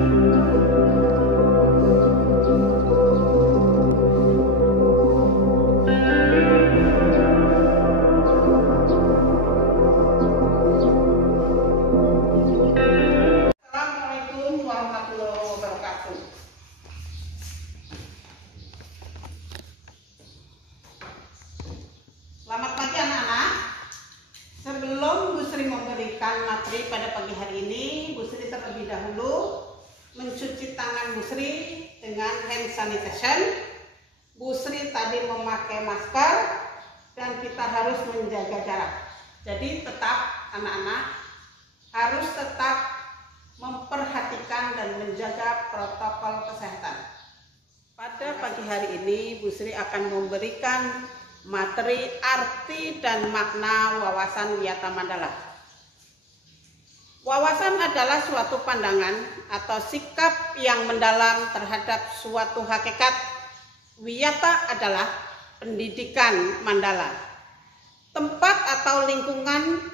Selamat pagi anak-anak. Sebelum Bu Sri memberikan materi pada pagi hari ini, Bu Sri terlebih dahulu mencuci tangan Bu Sri dengan hand sanitation. Bu Sri tadi memakai masker dan kita harus menjaga jarak. Jadi tetap anak-anak harus tetap memperhatikan dan menjaga protokol kesehatan. Pada pagi hari ini Bu Sri akan memberikan materi arti dan makna wawasan wiyata mandala. Wawasan adalah suatu pandangan atau sikap yang mendalam terhadap suatu hakikat. Wiyata adalah pendidikan mandala. Tempat atau lingkungan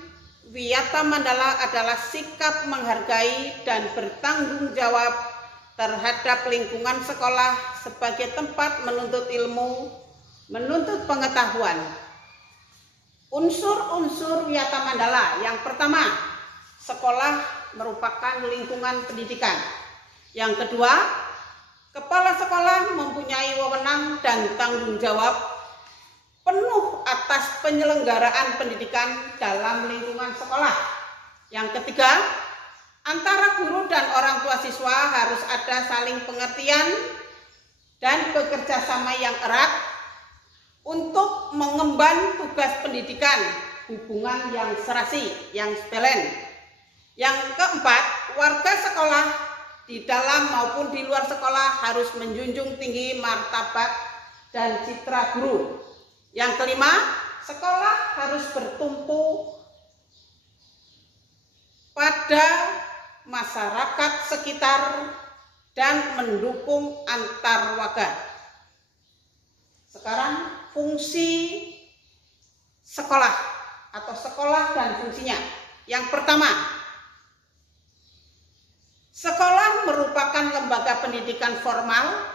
wiyata mandala adalah sikap menghargai dan bertanggung jawab terhadap lingkungan sekolah sebagai tempat menuntut ilmu, menuntut pengetahuan. Unsur-unsur wiyata mandala. Yang pertama, sekolah merupakan lingkungan pendidikan. Yang kedua, kepala sekolah mempunyai wewenang dan tanggung jawab penuh atas penyelenggaraan pendidikan dalam lingkungan sekolah. Yang ketiga, antara guru dan orang tua siswa harus ada saling pengertian dan bekerja sama yang erat untuk mengemban tugas pendidikan, hubungan yang serasi, yang spelen. Yang keempat, warga sekolah di dalam maupun di luar sekolah harus menjunjung tinggi martabat dan citra guru. Yang kelima, sekolah harus bertumpu pada masyarakat sekitar dan mendukung antar warga. Sekarang fungsi sekolah atau sekolah dan fungsinya. Yang pertama, sekolah merupakan lembaga pendidikan formal,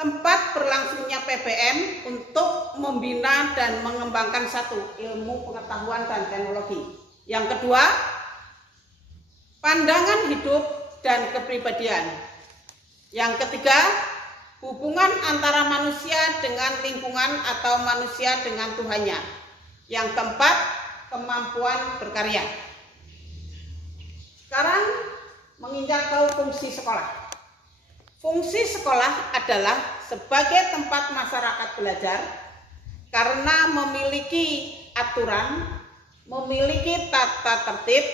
tempat berlangsungnya PBM untuk membina dan mengembangkan satu, ilmu pengetahuan dan teknologi. Yang kedua, pandangan hidup dan kepribadian. Yang ketiga, hubungan antara manusia dengan lingkungan atau manusia dengan Tuhannya. Yang keempat, kemampuan berkarya. Sekarang menginjak ke fungsi sekolah. Fungsi sekolah adalah sebagai tempat masyarakat belajar karena memiliki aturan, memiliki tata tertib,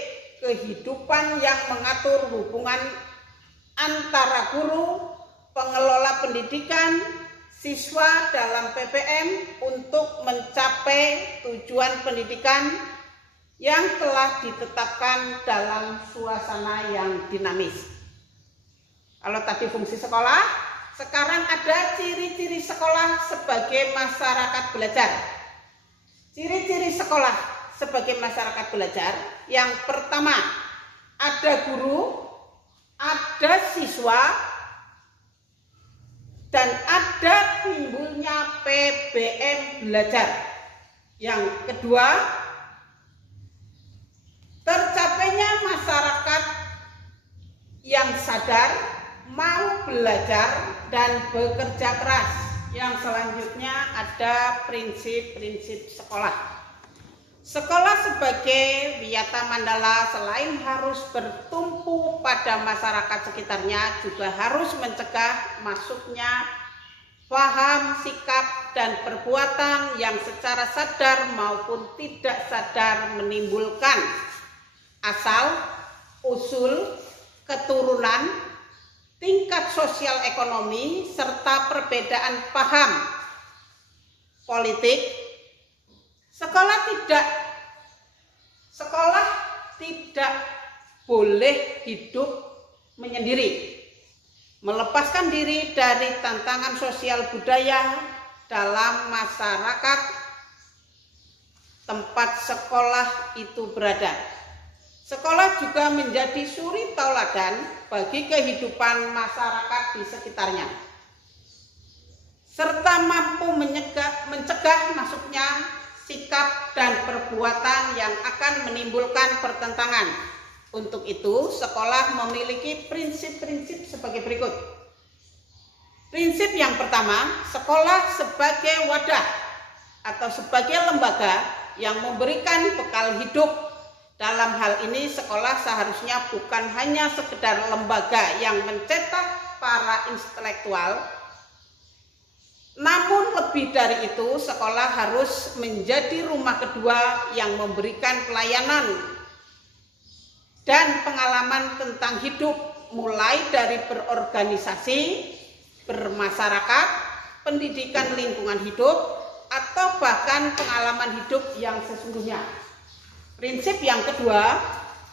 kehidupan yang mengatur hubungan antara guru, pengelola pendidikan, siswa dalam PPM untuk mencapai tujuan pendidikan yang telah ditetapkan dalam suasana yang dinamis. Kalau tadi fungsi sekolah, sekarang ada ciri-ciri sekolah sebagai masyarakat belajar. Ciri-ciri sekolah sebagai masyarakat belajar, yang pertama, ada guru, ada siswa, dan ada timbulnya PBM belajar. Yang kedua, tercapainya masyarakat yang sadar, mau belajar dan bekerja keras. Yang selanjutnya ada prinsip-prinsip sekolah. Sekolah sebagai wiyata mandala selain harus bertumpu pada masyarakat sekitarnya, juga harus mencegah masuknya paham, sikap, dan perbuatan yang secara sadar maupun tidak sadar menimbulkan asal, usul, keturunan, tingkat sosial ekonomi, serta perbedaan paham politik. Sekolah tidak boleh hidup menyendiri, melepaskan diri dari tantangan sosial budaya dalam masyarakat tempat sekolah itu berada. Sekolah juga menjadi suri tauladan bagi kehidupan masyarakat di sekitarnya, serta mampu mencegah masuknya sikap dan perbuatan yang akan menimbulkan pertentangan. Untuk itu, sekolah memiliki prinsip-prinsip sebagai berikut. Prinsip yang pertama, sekolah sebagai wadah atau sebagai lembaga yang memberikan bekal hidup. Dalam hal ini, sekolah seharusnya bukan hanya sekedar lembaga yang mencetak para intelektual, namun lebih dari itu, sekolah harus menjadi rumah kedua yang memberikan pelayanan dan pengalaman tentang hidup, mulai dari berorganisasi, bermasyarakat, pendidikan lingkungan hidup, atau bahkan pengalaman hidup yang sesungguhnya. Prinsip yang kedua,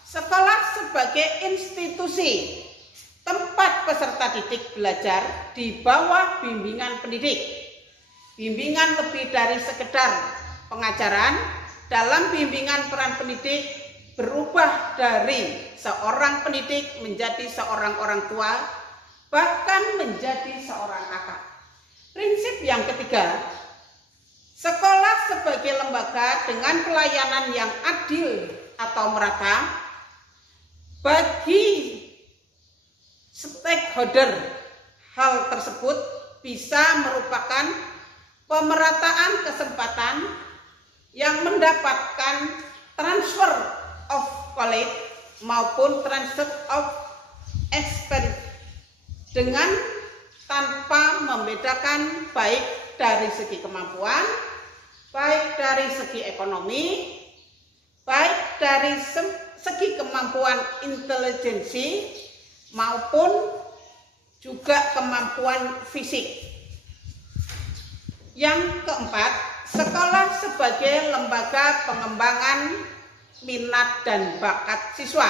sekolah sebagai institusi tempat peserta didik belajar di bawah bimbingan pendidik. Bimbingan lebih dari sekedar pengajaran. Dalam bimbingan, peran pendidik berubah dari seorang pendidik menjadi seorang orang tua, bahkan menjadi seorang kakak. Prinsip yang ketiga, sekolah sebagai lembaga dengan pelayanan yang adil atau merata bagi stakeholder. Hal tersebut bisa merupakan pemerataan kesempatan yang mendapatkan transfer of knowledge maupun transfer of experience dengan tanpa membedakan baik dari segi kemampuan, baik dari segi ekonomi, baik dari segi kemampuan intelijensi maupun juga kemampuan fisik. Yang keempat, sekolah sebagai lembaga pengembangan minat dan bakat siswa.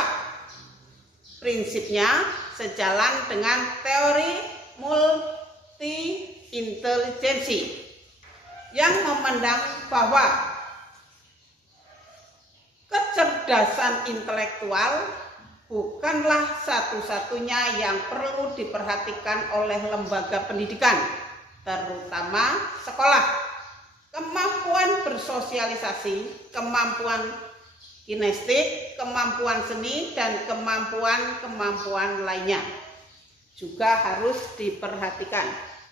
Prinsipnya sejalan dengan teori multi-intelijensi yang memandang bahwa kecerdasan intelektual bukanlah satu-satunya yang perlu diperhatikan oleh lembaga pendidikan, terutama sekolah. Kemampuan bersosialisasi, kemampuan kinestetik, kemampuan seni, dan kemampuan lainnya juga harus diperhatikan.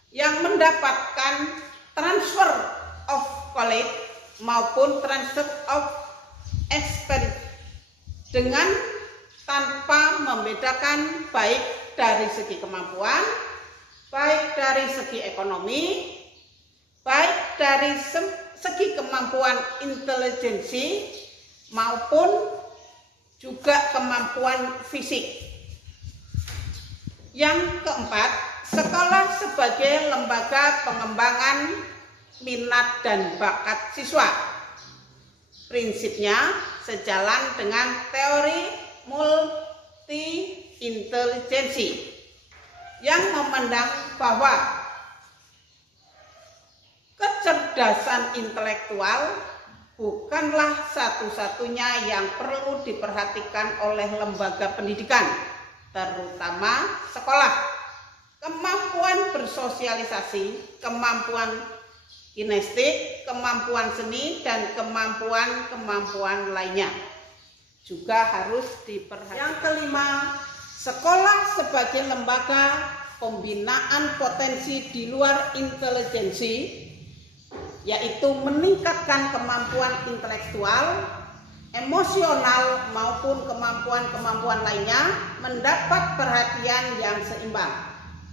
Yang mendapatkan transfer of knowledge maupun transfer of experience dengan tanpa membedakan baik dari segi kemampuan, baik dari segi ekonomi, baik dari segi kemampuan intelijensi maupun juga kemampuan fisik. Yang keempat, sekolah sebagai lembaga pengembangan minat dan bakat siswa. Prinsipnya sejalan dengan teori multi-intelijensi yang memandang bahwa kecerdasan intelektual bukanlah satu-satunya yang perlu diperhatikan oleh lembaga pendidikan, terutama sekolah. Kemampuan bersosialisasi, kemampuan kinestetik, kemampuan seni, dan kemampuan lainnya juga harus diperhatikan. Yang kelima, sekolah sebagai lembaga pembinaan potensi di luar intelijensi, yaitu meningkatkan kemampuan intelektual, emosional, maupun kemampuan lainnya mendapat perhatian yang seimbang.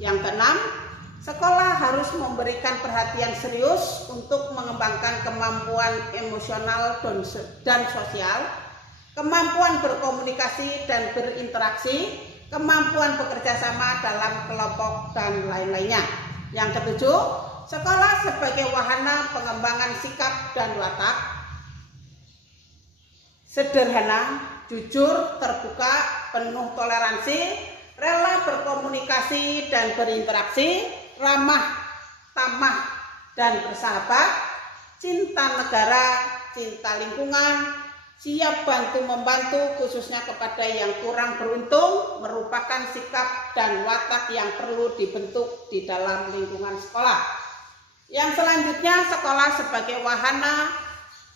Yang keenam, sekolah harus memberikan perhatian serius untuk mengembangkan kemampuan emosional dan sosial, kemampuan berkomunikasi dan berinteraksi, kemampuan bekerja sama dalam kelompok, dan lain-lainnya. Yang ketujuh, sekolah sebagai wahana pengembangan sikap dan watak sederhana, jujur, terbuka, penuh toleransi, rela berkomunikasi dan berinteraksi, ramah, tamah, dan bersahabat, cinta negara, cinta lingkungan, siap bantu-membantu khususnya kepada yang kurang beruntung merupakan sikap dan watak yang perlu dibentuk di dalam lingkungan sekolah. Yang selanjutnya, sekolah sebagai wahana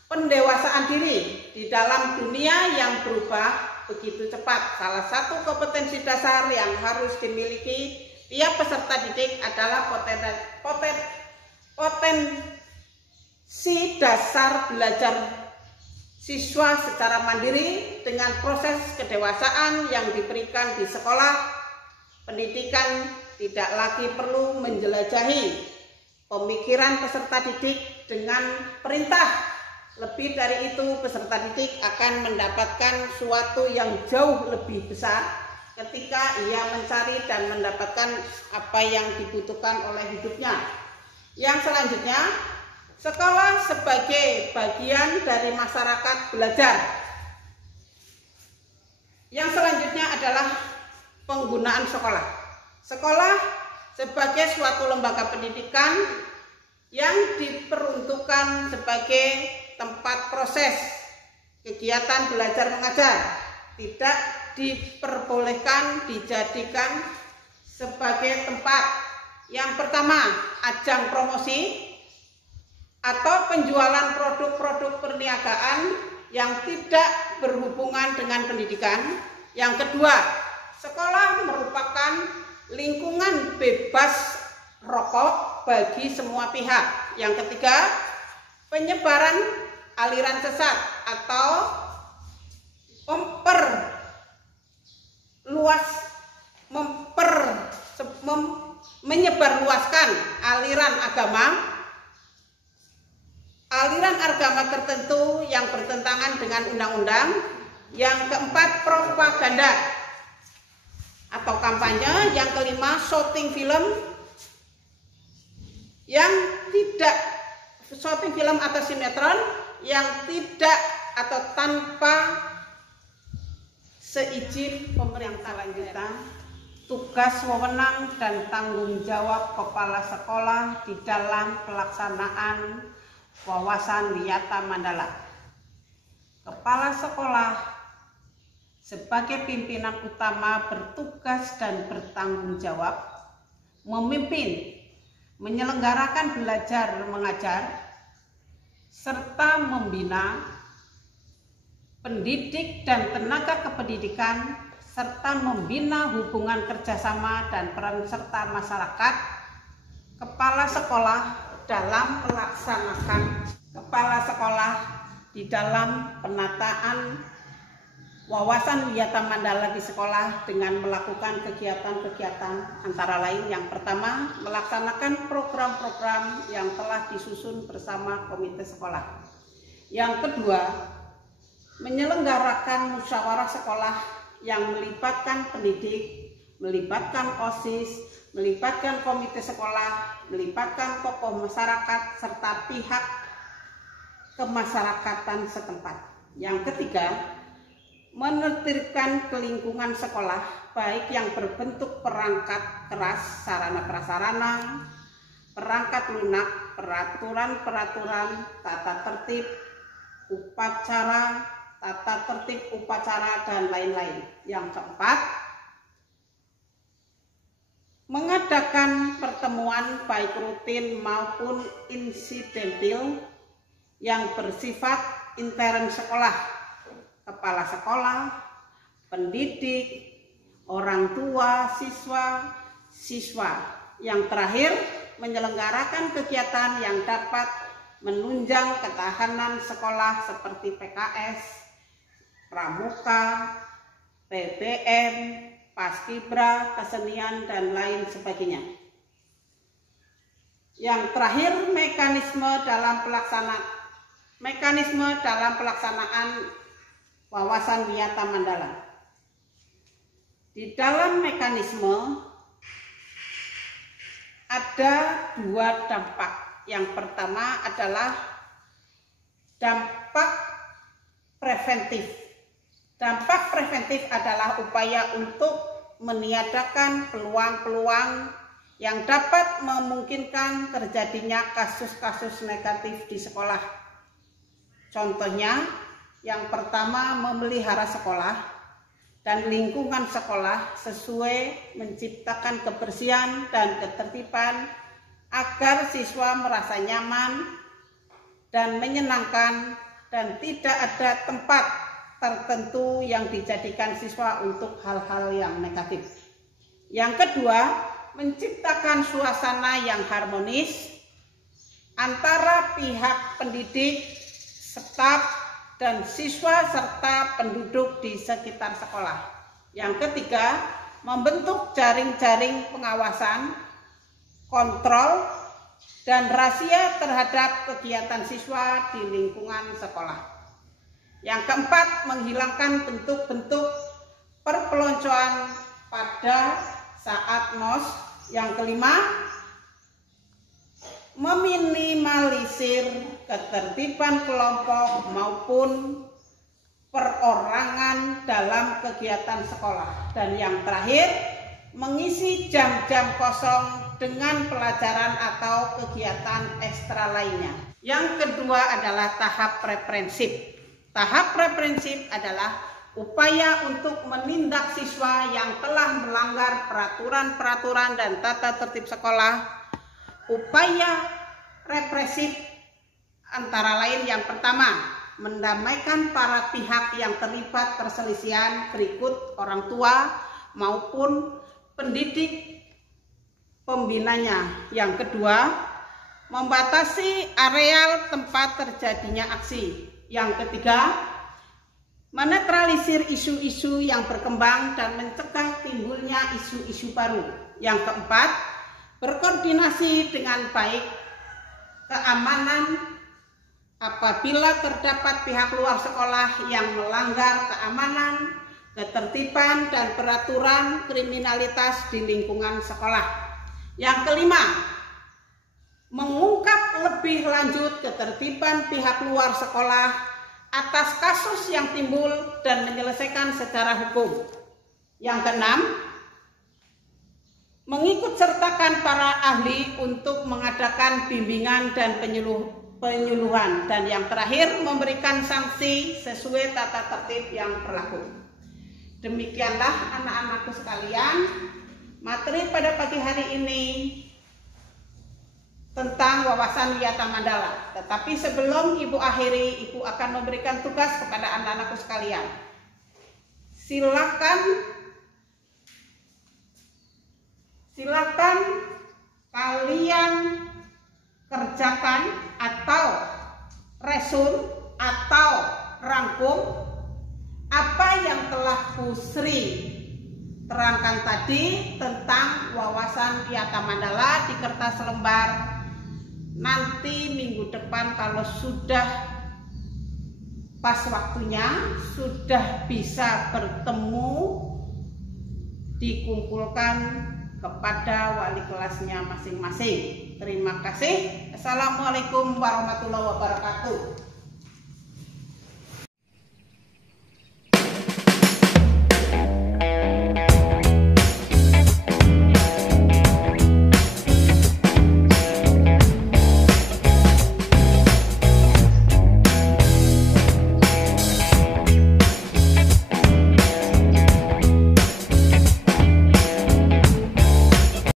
pendewasaan diri di dalam dunia yang berubah begitu cepat. Salah satu kompetensi dasar yang harus dimiliki tiap peserta didik adalah potensi dasar belajar siswa secara mandiri dengan proses kedewasaan yang diberikan di sekolah. Pendidikan tidak lagi perlu menjelajahi pemikiran peserta didik dengan perintah. Lebih dari itu, peserta didik akan mendapatkan suatu yang jauh lebih besar ketika ia mencari dan mendapatkan apa yang dibutuhkan oleh hidupnya. Yang selanjutnya, sekolah sebagai bagian dari masyarakat belajar. Yang selanjutnya adalah penggunaan sekolah. Sekolah sebagai suatu lembaga pendidikan yang diperuntukkan sebagai tempat proses kegiatan belajar mengajar, tidak diperbolehkan dijadikan sebagai tempat yang pertama ajang promosi atau penjualan produk-produk perniagaan yang tidak berhubungan dengan pendidikan. Yang kedua, sekolah merupakan lingkungan bebas rokok bagi semua pihak. Yang ketiga, penyebaran aliran sesat atau menyebarluaskan aliran agama tertentu yang bertentangan dengan undang-undang. Yang keempat, propaganda atau kampanye. Yang kelima, syuting film atau sinetron yang tidak atau tanpa seizin pemerintah. Lanjutan, tugas, wewenang, dan tanggung jawab kepala sekolah di dalam pelaksanaan wawasan wiyata mandala. Kepala sekolah sebagai pimpinan utama bertugas dan bertanggung jawab memimpin, menyelenggarakan belajar mengajar, serta membina pendidik dan tenaga kependidikan, serta membina hubungan kerjasama dan peran serta masyarakat. Kepala sekolah di dalam penataan wawasan wiyata mandala di sekolah dengan melakukan kegiatan-kegiatan antara lain. Yang pertama, melaksanakan program-program yang telah disusun bersama komite sekolah. Yang kedua, menyelenggarakan musyawarah sekolah yang melibatkan pendidik, melibatkan OSIS, melibatkan komite sekolah, melibatkan tokoh masyarakat serta pihak kemasyarakatan setempat. Yang ketiga, menertibkan ke lingkungan sekolah baik yang berbentuk perangkat keras, sarana prasarana, perangkat lunak, peraturan-peraturan, tata tertib upacara, dan lain-lain. Yang keempat, mengadakan pertemuan baik rutin maupun insidental yang bersifat intern sekolah, kepala sekolah, pendidik, orang tua, siswa. Yang terakhir, menyelenggarakan kegiatan yang dapat menunjang ketahanan sekolah seperti PKS, pramuka, PBM, paskibra, kesenian, dan lain sebagainya. Yang terakhir, mekanisme dalam pelaksanaan wawasan wiyata mandala. Di dalam mekanisme ada dua dampak. Yang pertama adalah dampak preventif. Dampak preventif adalah upaya untuk meniadakan peluang-peluang yang dapat memungkinkan terjadinya kasus-kasus negatif di sekolah. Contohnya, Yang pertama, memelihara sekolah dan lingkungan sekolah sesuai menciptakan kebersihan dan ketertiban agar siswa merasa nyaman dan menyenangkan dan tidak ada tempat tertentu yang dijadikan siswa untuk hal-hal yang negatif. Yang kedua, menciptakan suasana yang harmonis antara pihak pendidik, staf, dan siswa serta penduduk di sekitar sekolah. Yang ketiga, membentuk jaring-jaring pengawasan, kontrol, dan razia terhadap kegiatan siswa di lingkungan sekolah. Yang keempat, menghilangkan bentuk-bentuk perpeloncoan pada saat MOS. Yang kelima, meminimalisir ketertiban kelompok maupun perorangan dalam kegiatan sekolah. Dan yang terakhir, mengisi jam-jam kosong dengan pelajaran atau kegiatan ekstra lainnya. Yang kedua adalah tahap reprensif. Tahap reprensif adalah upaya untuk menindak siswa yang telah melanggar peraturan-peraturan dan tata tertib sekolah. Upaya represif antara lain yang pertama, mendamaikan para pihak yang terlibat perselisihan berikut orang tua maupun pendidik pembinanya. Yang kedua, membatasi areal tempat terjadinya aksi. Yang ketiga, menetralisir isu-isu yang berkembang dan mencegah timbulnya isu-isu baru. Yang keempat, berkoordinasi dengan baik keamanan apabila terdapat pihak luar sekolah yang melanggar keamanan, ketertiban, dan peraturan kriminalitas di lingkungan sekolah. Yang kelima, mengungkap lebih lanjut ketertiban pihak luar sekolah atas kasus yang timbul dan menyelesaikan secara hukum. Yang keenam, mengikut sertakan para ahli untuk mengadakan bimbingan dan penyuluhan. Dan yang terakhir, memberikan sanksi sesuai tata tertib yang berlaku. Demikianlah anak-anakku sekalian, materi pada pagi hari ini tentang wawasan Wiyata Mandala. Tetapi sebelum Ibu akhiri, Ibu akan memberikan tugas kepada anak-anakku sekalian. Silakan kalian kerjakan atau resun atau rangkum apa yang telah Bu Sri terangkan tadi tentang wawasan Wiyata Mandala di kertas lembar. Nanti minggu depan kalau sudah pas waktunya, sudah bisa bertemu, dikumpulkan kepada wali kelasnya masing-masing. Terima kasih. Assalamualaikum warahmatullahi wabarakatuh.